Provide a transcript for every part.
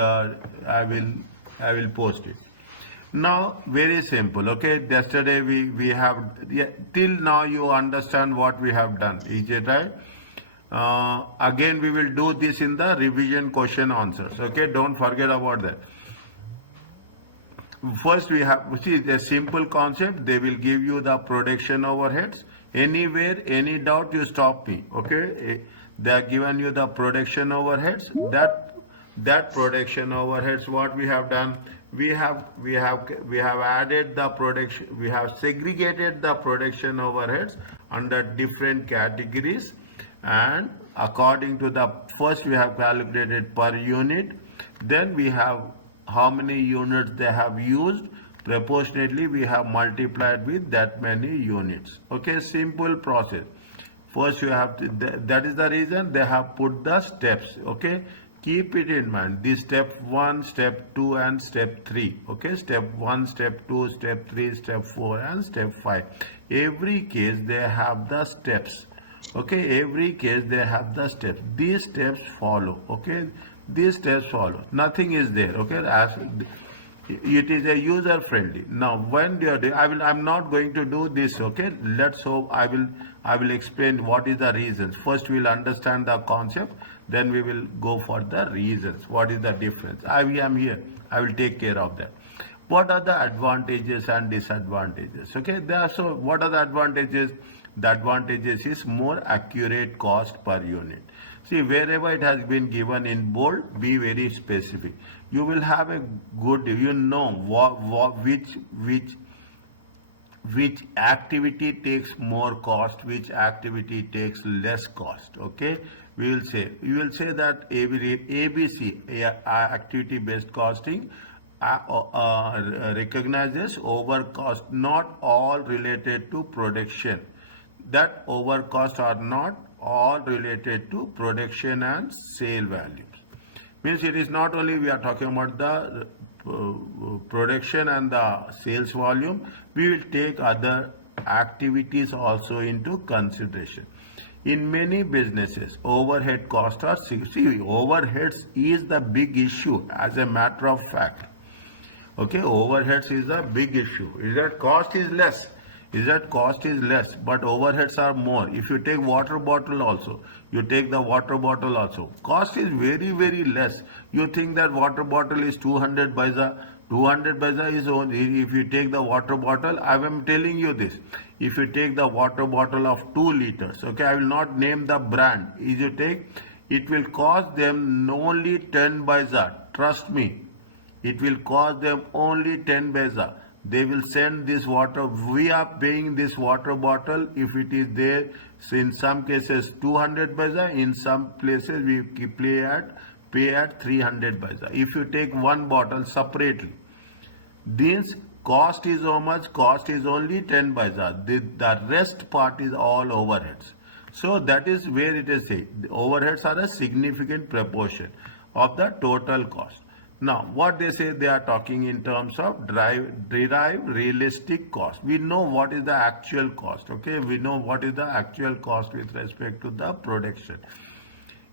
I will post it. Now, very simple. Okay, yesterday we have, yeah, till now you understand what we have done. Is it right? Again, we will do this in the revision question answers. Okay, don't forget about that. First, we have, see, the simple concept. They will give you the production overheads. Anywhere, any doubt, you stop me. Okay, they are given you the production overheads. That production overheads, what we have done, we have added the production. We have segregated the production overheads under different categories, and according to the first, we have calculated per unit. Then we have how many units they have used. Proportionately, we have multiplied with that many units. Okay, simple process. First, you have to, that is the reason they have put the steps. Okay, keep it in mind. This step 1, step 2, and step 3. Okay, step 1, step 2, step 3, step 4, and step 5. Every case they have the steps. Okay, every case they have the steps. These steps follow. Okay, these steps follow. Nothing is there. Okay, as it is a user friendly. Now, when you are doing, I'm not going to do this. Okay, let's hope I will explain what is the reasons. First, we'll understand the concept. Then we will go for the reasons. What is the difference? I am here. I will take care of that. What are the advantages and disadvantages? Okay, so what are the advantages? The advantages is more accurate cost per unit. See, wherever it has been given in bold, be very specific. You will have a good, which activity takes more cost, which activity takes less cost. Okay, you will say that ABC, activity based costing, recognizes over cost, not all related to production. That over cost are not all related to production and sale values. Means it is not only we are talking about the production and the sales volume, we will take other activities also into consideration. In many businesses, overhead costs are, see, overheads is the big issue as a matter of fact. Okay, overheads is a big issue. Is that cost is less? Is that cost is less, but overheads are more. If you take water bottle also, cost is very, very less. You think that water bottle is 200 paisa. 200 paisa is only, if you take the water bottle, I am telling you this. If you take the water bottle of 2 liters, okay, I will not name the brand. If you take, it will cost them only 10 paisa. Trust me, it will cost them only 10 paisa. They will send this water. We are paying this water bottle, if it is there, so in some cases 200 paisa, in some places we pay at 300 paisa. If you take one bottle separately, this cost is how much? Cost is only 10 paisa. The rest part is all overheads. So that is where it is saying the overheads are a significant proportion of the total cost. Now, what they say, they are talking in terms of derive realistic cost. We know what is the actual cost. Okay, we know what is the actual cost with respect to the production.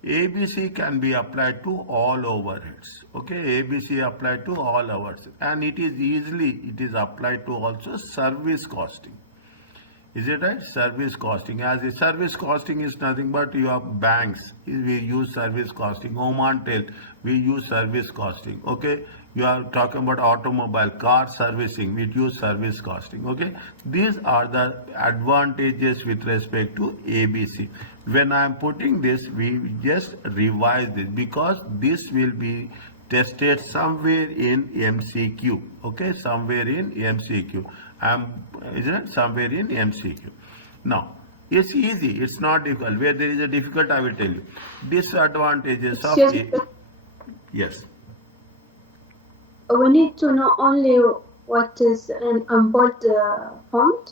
ABC can be applied to all overheads. Okay, ABC applied to all overheads, and it is applied to also service costing. Is it right? Service costing. As a service costing is nothing but your banks. We use service costing. Omantel, we use service costing. Okay. You are talking about automobile, car servicing. We use service costing. Okay. These are the advantages with respect to ABC. When I am putting this, we just revise this because this will be tested somewhere in MCQ. Okay. Somewhere in MCQ. Isn't it? Somewhere in MCQ. Now, it's easy. It's not difficult. Where there is a difficult, I will tell you. Disadvantages of yes. We need to know only what is an import font.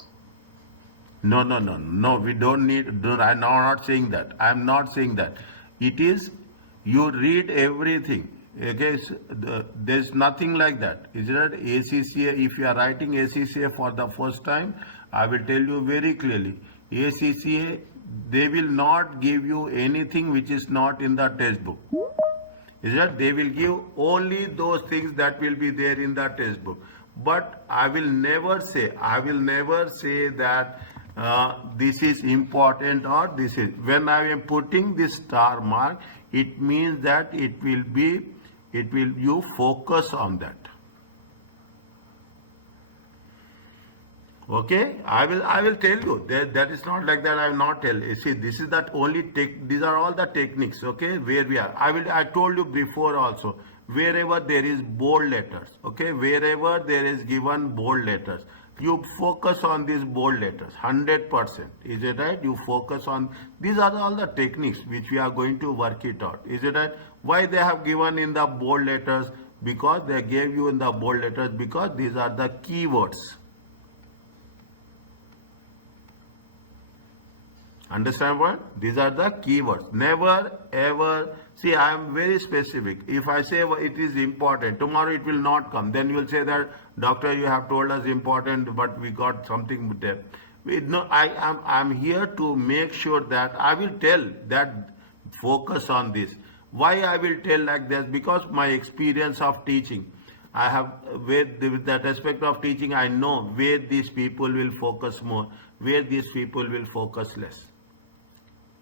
No. We don't need. I'm not saying that. I'm not saying that. It is you read everything. Okay, so there's nothing like that. Is it ACCA? If you are writing ACCA for the first time, I will tell you very clearly. ACCA, they will not give you anything which is not in the textbook. Is that they will give only those things that will be there in the textbook. But I will never say that this is important or this is. When I am putting this star mark, it means that you focus on that. Okay, I will tell you that is not like that. I will not tell. You see, this is that only these are all the techniques. Okay, where we are. I told you before also. Wherever there is bold letters. Okay, wherever there is given bold letters, you focus on these bold letters. 100%. Is it right? You focus on these are all the techniques which we are going to work it out. Is it right? Why they have given in the bold letters? Because they gave you in the bold letters because these are the keywords. Understand what? These are the keywords. Never ever, see, I am very specific. If I say it is important, tomorrow it will not come. Then you will say that, doctor, you have told us important, but we got something with them. No, I'm here to make sure that I will tell that focus on this. Why I will tell like this? Because my experience of teaching. I have, with that aspect of teaching, I know where these people will focus more, where these people will focus less.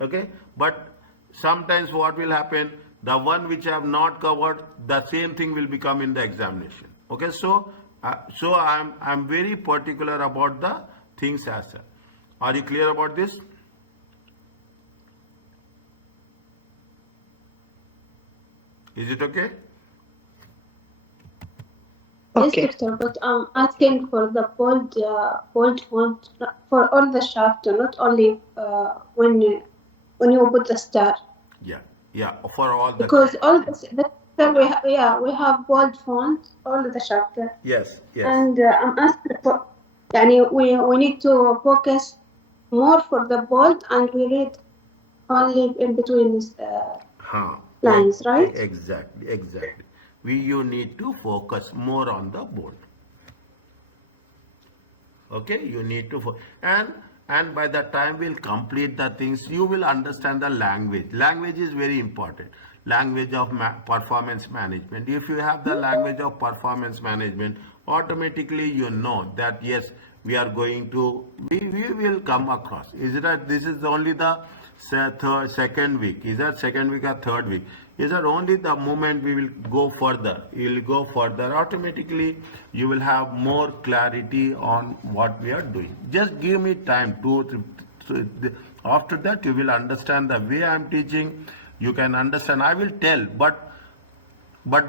Okay, but sometimes what will happen, the one which I have not covered, the same thing will become in the examination. Okay, so I'm very particular about the things as well. Are you clear about this? Is it okay? Yes, doctor, but I'm asking for the bold font for all the chapter, not only when you put the star. Yeah, for all the. Because all we have bold font all the chapter. Yes. And I'm asking for, we need to focus more for the bold, and we read only in between lines, right? Exactly. You need to focus more on the bold. Okay, you need to and by the time we'll complete the things, you will understand the language. Language is very important. Language of performance management. If you have the language of performance management, automatically you know that yes, we are going to, we will come across. Is it that this is only the second week? Is that second week or third week? Is that only the moment we will go further? You will go further. Automatically, you will have more clarity on what we are doing. Just give me time. After that, you will understand the way I am teaching. You can understand. I will tell, but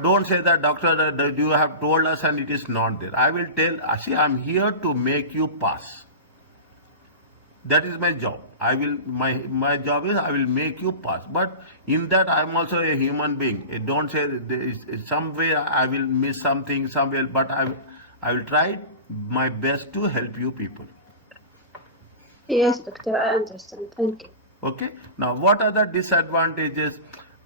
don't say that, doctor, that you have told us and it is not there. I will tell. See, I am here to make you pass. That is my job. My job is I will make you pass. But in that I am also a human being. Don't say some way I will miss something somewhere, but I will try my best to help you people. Yes, doctor, I understand. Thank you. Okay. Now, what are the disadvantages?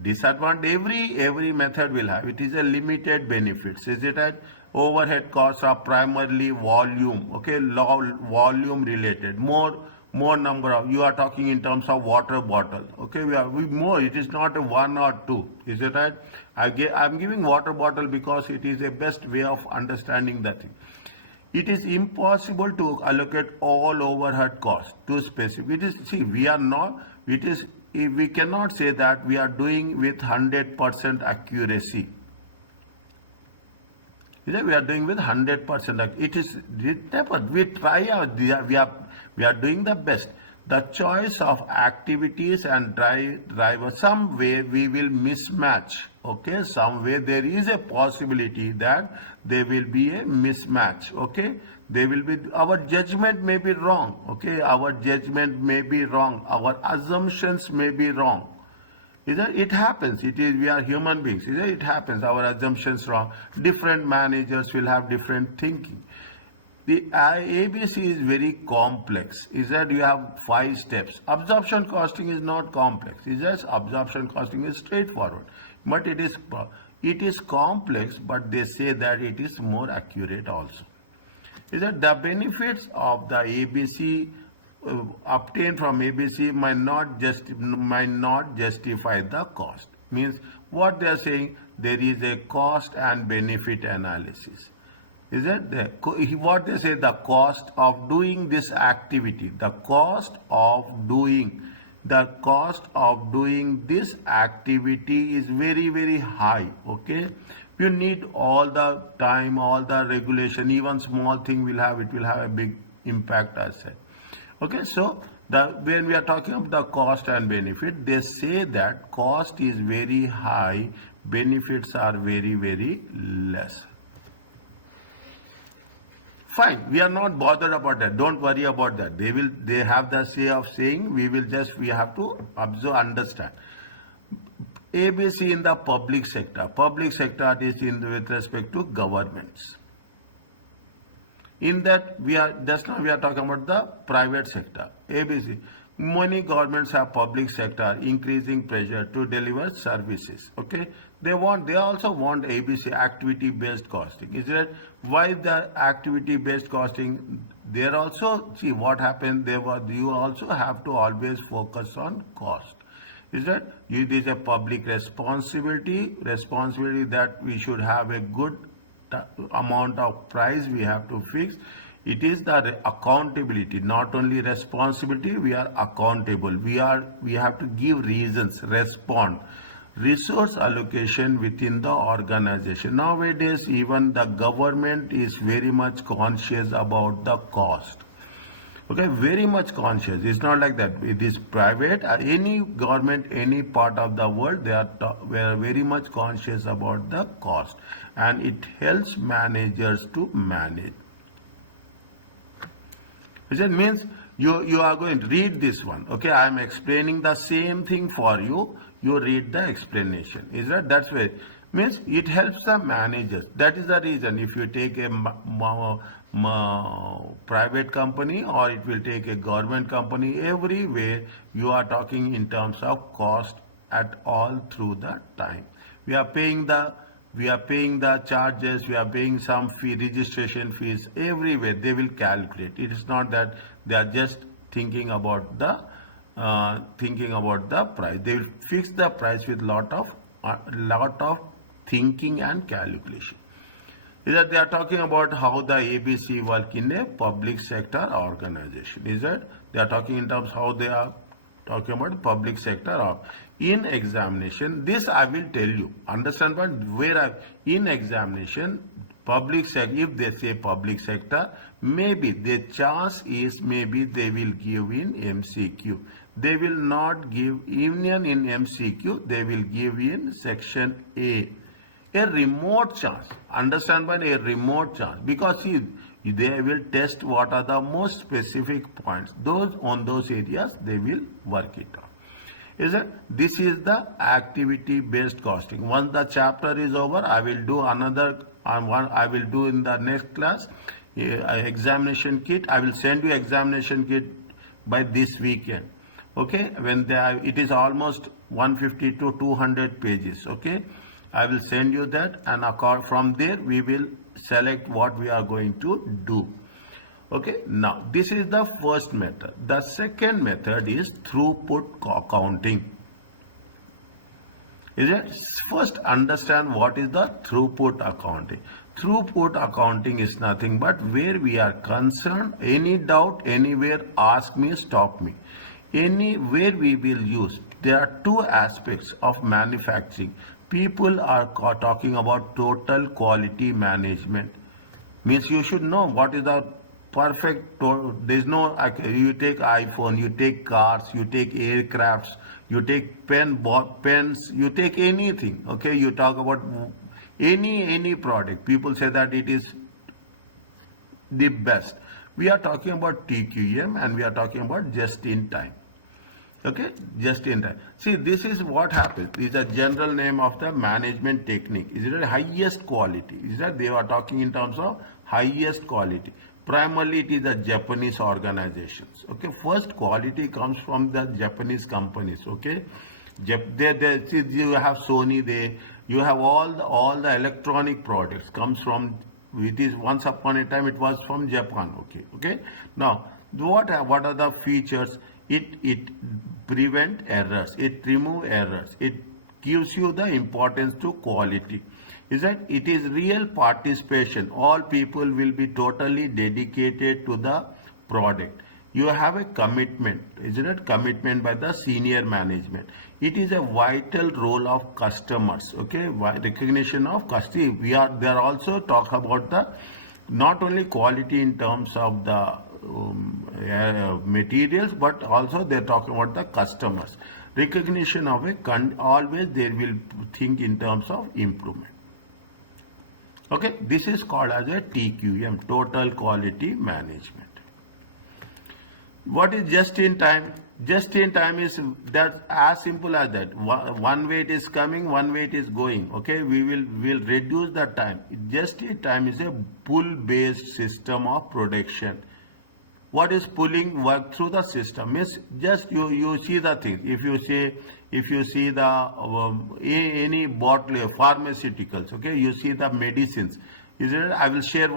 Every method will have. It is a limited benefits. Is it right? Overhead costs are primarily volume. Okay, volume related. More number of, you are talking in terms of water bottle. Okay, we more. It is not a 1 or 2. Is it right? I'm giving water bottle because it is the best way of understanding that thing. It is impossible to allocate all overhead costs to specific. We cannot say that we are doing with 100% accuracy. We are doing with 100%. It is we try out. We are doing the best. The choice of activities and driver, some way we will mismatch. Okay, some way there is a possibility that there will be a mismatch. Okay, our judgment may be wrong. Okay, our judgment may be wrong. Our assumptions may be wrong. It happens. We are human beings. It happens. Our assumptions wrong. Different managers will have different thinking. The ABC is very complex. You have 5 steps. Absorption costing is not complex. Absorption costing is straightforward. But it is complex, but they say that it is more accurate also. The benefits of the ABC obtained from ABC might not justify the cost. Means what they are saying, there is a cost and benefit analysis. Is it what they say, the cost of doing this activity, the cost of doing this activity is very, very high. Okay, you need all the time, all the regulation, even small thing will have a big impact, I said. Okay, so when we are talking about the cost and benefit, they say that cost is very high, benefits are very, very less. Fine, we are not bothered about that. Don't worry about that. They have the say of saying, we have to observe, understand. ABC in the public sector. Public sector is with respect to governments. In that, just now we are talking about the private sector. ABC. Many governments have public sector increasing pressure to deliver services. Okay, they also want ABC, activity based costing. Is that why the activity based costing? There also, see what happened. You also have to always focus on cost. Is that it is a public responsibility that we should have a good amount of price we have to fix. It is the accountability, not only responsibility. We are accountable. We have to give reasons, respond. Resource allocation within the organization. Nowadays, even the government is very much conscious about the cost. Okay, very much conscious. It's not like that. It is private. Any government, any part of the world, we are very much conscious about the cost, and it helps managers to manage. Which means you are going to read this one. Okay, I am explaining the same thing for you. You read the explanation. Is that that's where means it helps the managers. That is the reason. If you take a private company or it will take a government company, everywhere you are talking in terms of cost at all through the time. We are paying the charges, we are paying some fee, registration fees. Everywhere they will calculate. It is not that they are just thinking about the price. They will fix the price with lot of thinking and calculation. Is that they are talking about how the ABC work in a public sector organization. Is that they are talking in terms how they are talking about public sector. In examination, this I will tell you. Understand, but in examination, public sector, if they say public sector, maybe the chance is maybe they will give in MCQ. They will not give even in MCQ. They will give in section A. A remote chance. Understand, but a remote chance, because see, they will test what are the most specific points. On those areas they will work it out. Is that this is the activity based costing. Once the chapter is over, I will do another one. I will do in the next class examination kit. I will send you examination kit by this weekend. Okay, it is almost 150 to 200 pages. Okay, I will send you that, and from there we will select what we are going to do. Okay, now this is the first method. The second method is throughput accounting. Is it? First understand what is the throughput accounting. Throughput accounting is nothing but where we are concerned. Any doubt, anywhere, ask me, stop me. Anywhere we will use. There are two aspects of manufacturing. People are talking about total quality management. Means you should know what is the perfect. There's no, you take iPhone, you take cars, you take aircrafts, you take pens, you take anything. Okay, you talk about any product. People say that it is the best. We are talking about TQM and we are talking about just in time. Okay, just in time. See, this is what happens. This is a general name of the management technique. Is it the highest quality? Is that they are talking in terms of highest quality? Primarily, it is the Japanese organizations. Okay, first quality comes from the Japanese companies. Okay, you have Sony. You have all the electronic products comes from. It is once upon a time it was from Japan. Okay. Now, what are the features? It prevent errors. It remove errors. It gives you the importance to quality. Is that it is real participation. All people will be totally dedicated to the product. You have a commitment, isn't it? Commitment by the senior management. It is a vital role of customers. Okay, recognition of customer. They are also talk about the not only quality in terms of the materials, but also they're talking about the customers. Recognition of always they will think in terms of improvement. Okay, this is called as a TQM, total quality management. What is just in time? Just in time is that as simple as that. One way it is coming, one way it is going. Okay, will reduce the time. Just in time is a pull-based system of production. What is pulling work through the system is just you see the thing. If you see the any bottle pharmaceuticals, okay, you see the medicines. Is it? I will share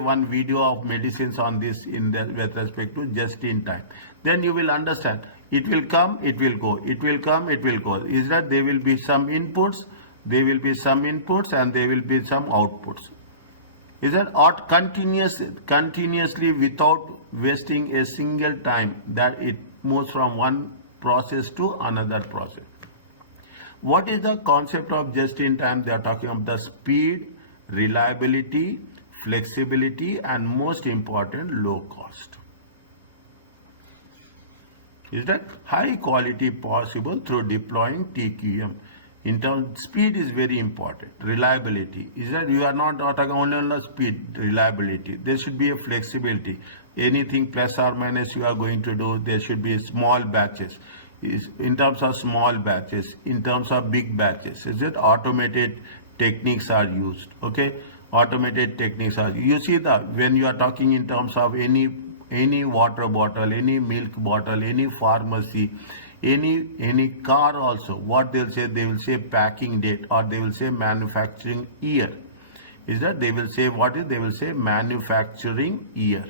one video of medicines on this with respect to just in time. Then you will understand. It will come, it will go. It will come, it will go. Is that there will be some inputs, and there will be some outputs. Is that continuously without wasting a single time that it moves from one process to another process. What is the concept of just in time? They are talking about the speed, reliability, flexibility, and most important, low cost. Is that high quality possible through deploying TQM? In terms, speed is very important. Reliability is that you are not talking only on the speed. Reliability. There should be a flexibility. Anything plus or minus you are going to do, there should be small batches. In terms of small batches, in terms of big batches, is it automated techniques are used? Okay, automated techniques are. You see that when you are talking in terms of any water bottle, any milk bottle, any pharmacy, any car also, what they'll say, they will say packing date or they will say manufacturing year. Is that they will say what is? They will say manufacturing year.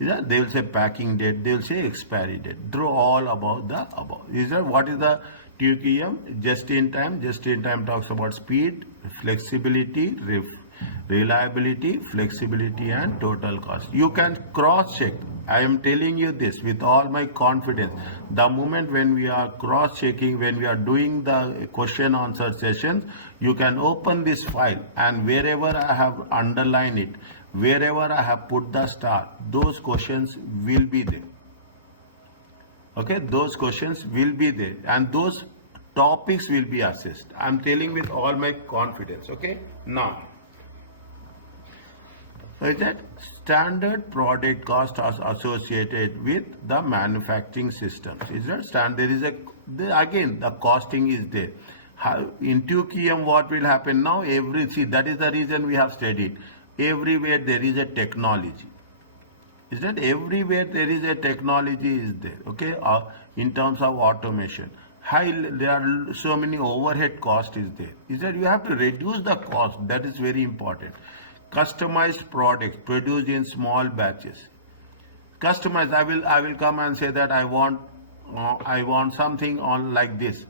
Is that they will say packing date, they will say expiry date. Through all about the above. Is that what is the TQM? Just in time. Just in time talks about speed, flexibility, reliability, flexibility, and total cost. You can cross check. I am telling you this with all my confidence. The moment when we are cross checking, when we are doing the question answer sessions, you can open this file and wherever I have underlined it, wherever I have put the star, those questions will be there. Okay, those questions will be there and those topics will be assessed. I am telling with all my confidence. Okay, now. Is that standard product cost is associated with the manufacturing systems? Is that standard? Again the costing is there. In TQM, what will happen now? That is the reason we have studied. Everywhere there is a technology. Is that everywhere there is a technology is there? Okay, in terms of automation. There are so many overhead cost is there. Is that you have to reduce the cost? That is very important. Customized products produced in small batches. Customized, I will come and say that I want something on like this.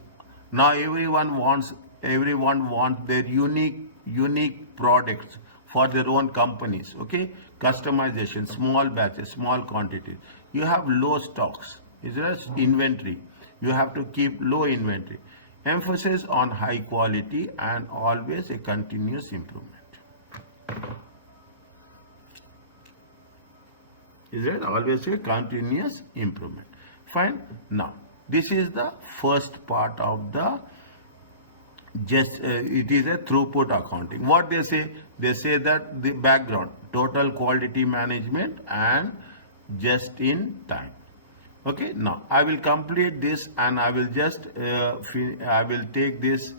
Now everyone wants their unique products for their own companies. Okay, customization, small batches, small quantities. You have low stocks. Is there inventory? You have to keep low inventory. Emphasis on high quality and always a continuous improvement. Is it always a continuous improvement? Fine. Now, this is the first part of the it is a throughput accounting. What they say? They say that the background, total quality management and just in time. Okay. Now, I will complete this and I will just I will take this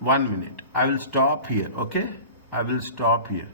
1 minute. I will stop here. Okay. I will stop here.